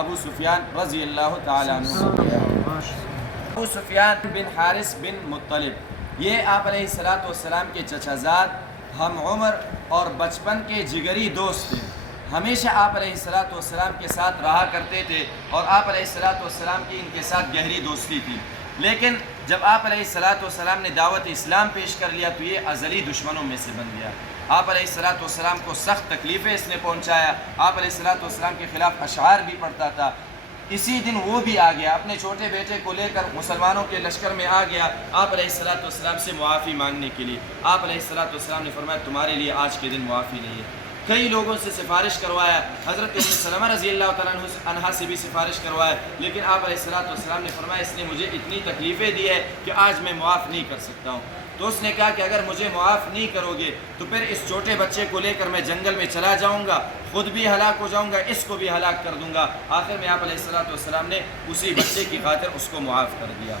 ابو سفیان رضی اللہ تعالیٰ عنہ نے کیا ہے۔ ابو سفیان بن حارث بن مطلب، یہ آپ علیہ السلام کے چچا زاد، ہم عمر اور بچپن کے جگری دوست تھے۔ ہمیشہ آپ علیہ السلام کے ساتھ رہا کرتے تھے اور آپ علیہ السلام کی ان کے ساتھ گہری دوستی تھی۔ لیکن جب آپ علیہ السلام نے دعوت اسلام پیش کر لیا تو یہ ازلی دشمنوں میں سے بن گیا۔ آپ علیہ السلام کو سخت تکلیفیں اس نے پہنچایا، آپ علیہ السلام کے خلاف اشعار بھی پڑھتا تھا۔ اسی دن وہ بھی آ گیا، اپنے چھوٹے بیٹے کو لے کر مسلمانوں کے لشکر میں آ گیا آپ علیہ السلام سے معافی مانگنے کے لیے۔ آپ علیہ السلام نے فرمایا تمہارے لیے آج کے دن معافی نہیں ہے۔ کئی لوگوں سے سفارش کروایا، حضرت ام سلمہ رضی اللہ تعالیٰ عنہا سے بھی سفارش کروایا، لیکن آپ علیہ السلام نے فرمایا اس نے مجھے اتنی تکلیفیں دی ہے کہ آج میں معاف نہیں کر سکتا ہوں۔ تو اس نے کہا کہ اگر مجھے معاف نہیں کرو گے تو پھر اس چھوٹے بچے کو لے کر میں جنگل میں چلا جاؤں گا، خود بھی ہلاک ہو جاؤں گا، اس کو بھی ہلاک کر دوں گا۔ آخر میں آپ علیہ السلام نے اسی بچے کی خاطر اس کو معاف کر دیا۔